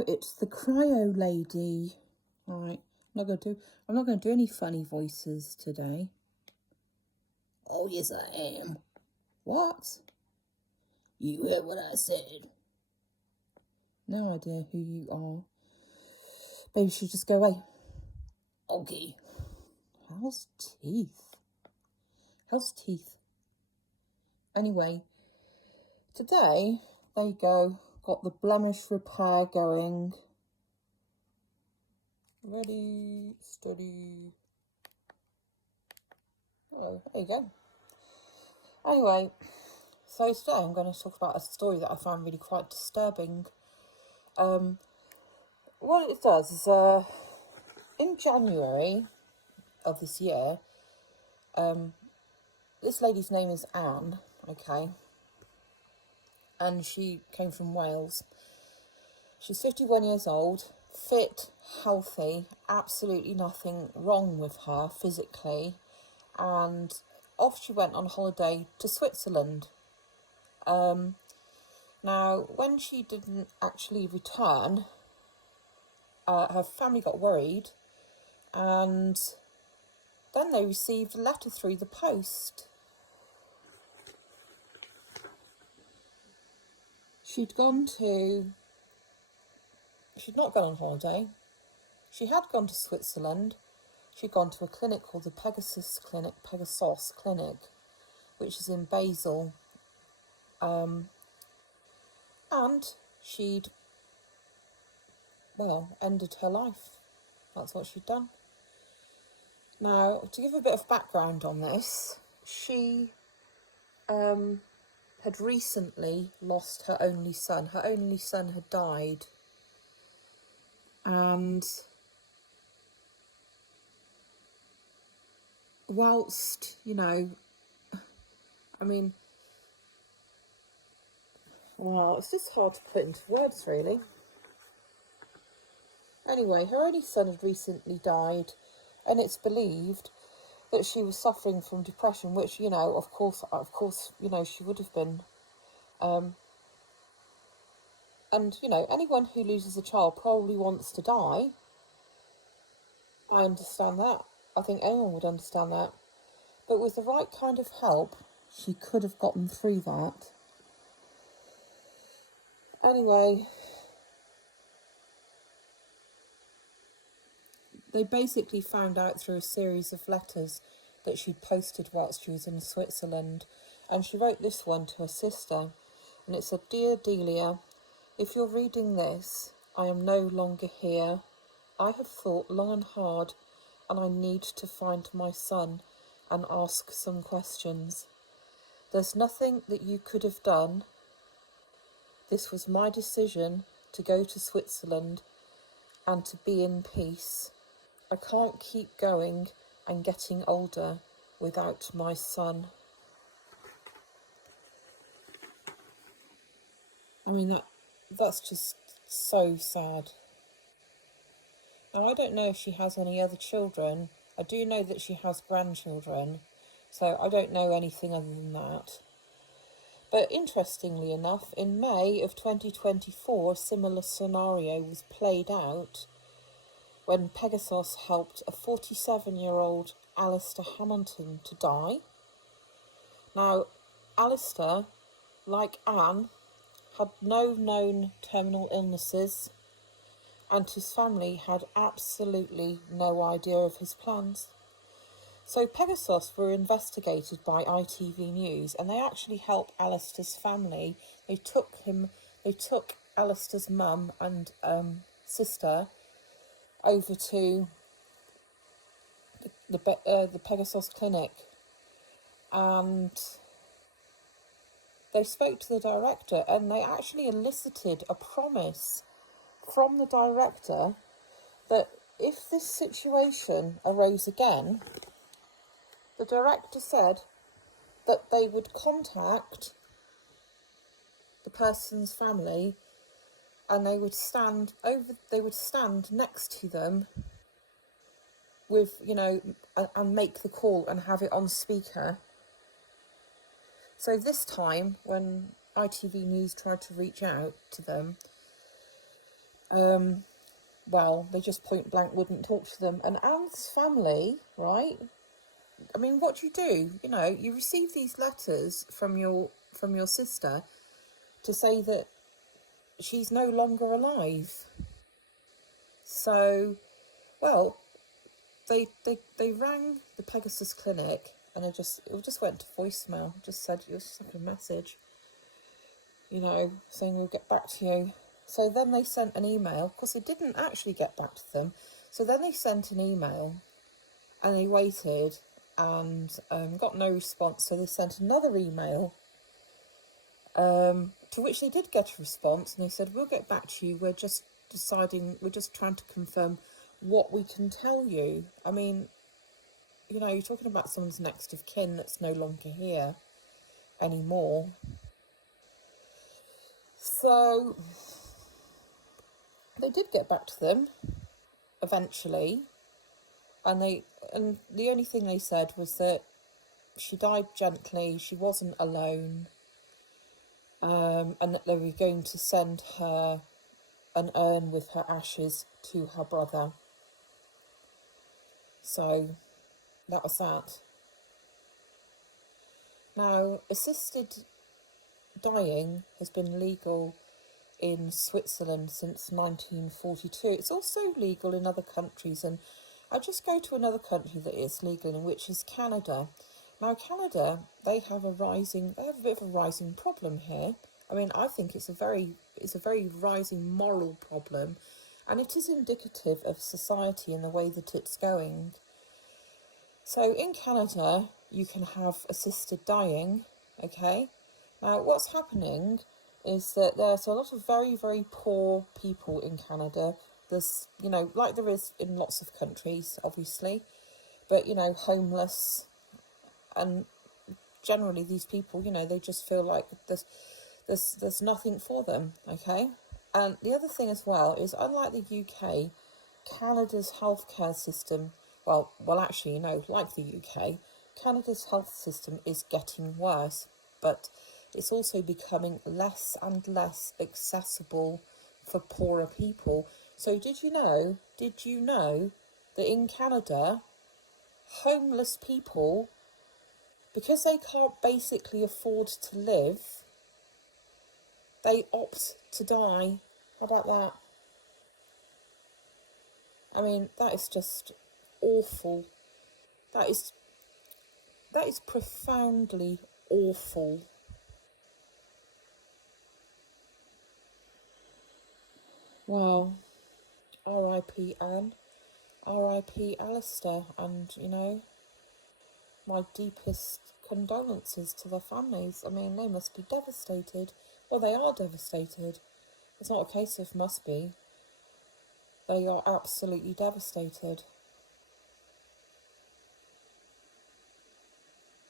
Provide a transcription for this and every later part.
Hello, it's the Cryo Lady. Alright, I'm not gonna do any funny voices today. Oh yes I am. What? You heard what I said. No idea who you are. Maybe you should just go away. Okay. How's teeth? Anyway, today, there you go. Got the blemish repair going. Ready, steady. Oh, there you go. Anyway, so today I'm going to talk about a story that I found really quite disturbing. What it does is, in January of this year, this lady's name is Anne, okay, and she came from Wales. She's 51 years old, fit, healthy, absolutely nothing wrong with her physically, and off she went on holiday to Switzerland. Now, when she didn't actually return, her family got worried, and then they received a letter through the post. She'd not gone on holiday. She had gone to Switzerland. She'd gone to a clinic called the Pegasus Clinic, which is in Basel. And she'd, ended her life. That's what she'd done. Now, to give a bit of background on this, she had recently lost her only son. Her only son had died. And whilst, it's just hard to put into words, really. Anyway, her only son had recently died, and it's believed that she was suffering from depression, which, of course, she would have been. And, anyone who loses a child probably wants to die. I understand that. I think anyone would understand that. But with the right kind of help, she could have gotten through that. Anyway, they basically found out through a series of letters that she'd posted whilst she was in Switzerland. And she wrote this one to her sister. And it said, "Dear Delia, if you're reading this, I am no longer here. I have thought long and hard, and I need to find my son and ask some questions. There's nothing that you could have done. This was my decision to go to Switzerland and to be in peace. I can't keep going and getting older without my son." That's just so sad. Now, I don't know if she has any other children. I do know that she has grandchildren, so I don't know anything other than that. But interestingly enough, in May of 2024, a similar scenario was played out when Pegasus helped a 47-year-old Alistair Hamilton to die. Now, Alistair, like Anne, had no known terminal illnesses, and his family had absolutely no idea of his plans. So Pegasus were investigated by ITV News, and they actually helped Alistair's family. They took Alistair's mum and sister over to the Pegasus Clinic, and they spoke to the director, and they actually elicited a promise from the director that if this situation arose again, the director said that they would contact the person's family, and they would stand next to them with, and make the call and have it on speaker. So this time, when ITV News tried to reach out to them, Well, they just point blank wouldn't talk to them. And Anne's family, right? I mean, what do you do? You know, you receive these letters from your sister to say that she's no longer alive. So, well, they rang the Pegasus Clinic, and it just went to voicemail. Just said it was just a message, you know, saying we'll get back to you. So then they sent an email. Of course, they didn't actually get back to them. So then they sent an email, and they waited and got no response. So they sent another email, to which they did get a response, and they said, we'll get back to you. We're just trying to confirm what we can tell you. I mean, you know, you're talking about someone's next of kin that's no longer here anymore. So they did get back to them eventually, and the only thing they said was that she died gently, she wasn't alone, and that they were going to send her an urn with her ashes to her brother. So that was that. Now, assisted dying has been legal in Switzerland since 1942. It's also legal in other countries, and I'll just go to another country that is legal in, which is Canada. Now, Canada, they have a bit of a rising problem here. I mean, I think it's a very rising moral problem, and it is indicative of society and the way that it's going. So in Canada, you can have assisted dying, okay? Now, what's happening is that there's a lot of very, very poor people in Canada. There's, you know, like there is in lots of countries, obviously, but, you know, homeless, and generally these people, you know, they just feel like there's nothing for them, okay? And the other thing as well is, unlike the UK, Canada's healthcare system, well, actually, no, like the UK, Canada's health system is getting worse, but it's also becoming less and less accessible for poorer people. So did you know that in Canada, homeless people, because they can't basically afford to live, they opt to die? How about that? I mean, that is just awful. That is profoundly awful. Wow. R.I.P. Anne. R.I.P. Alistair. And, you know, my deepest condolences to their families. I mean, they must be devastated. Well, they are devastated. It's not a case of must be. They are absolutely devastated.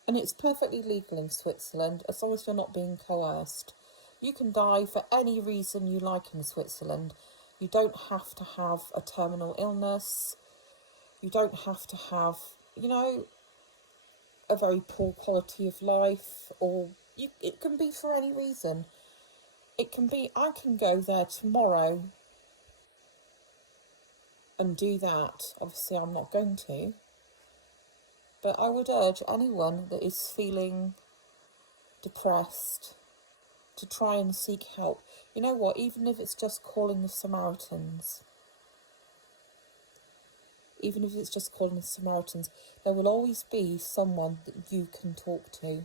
And it's perfectly legal in Switzerland as long as you're not being coerced. You can die for any reason you like in Switzerland. You don't have to have a terminal illness. You don't have to have, you know, a very poor quality of life, or it can be for any reason. It can be, I can go there tomorrow and do that. Obviously, I'm not going to. But I would urge anyone that is feeling depressed to try and seek help. You know what? Even if it's just calling the Samaritans, there will always be someone that you can talk to.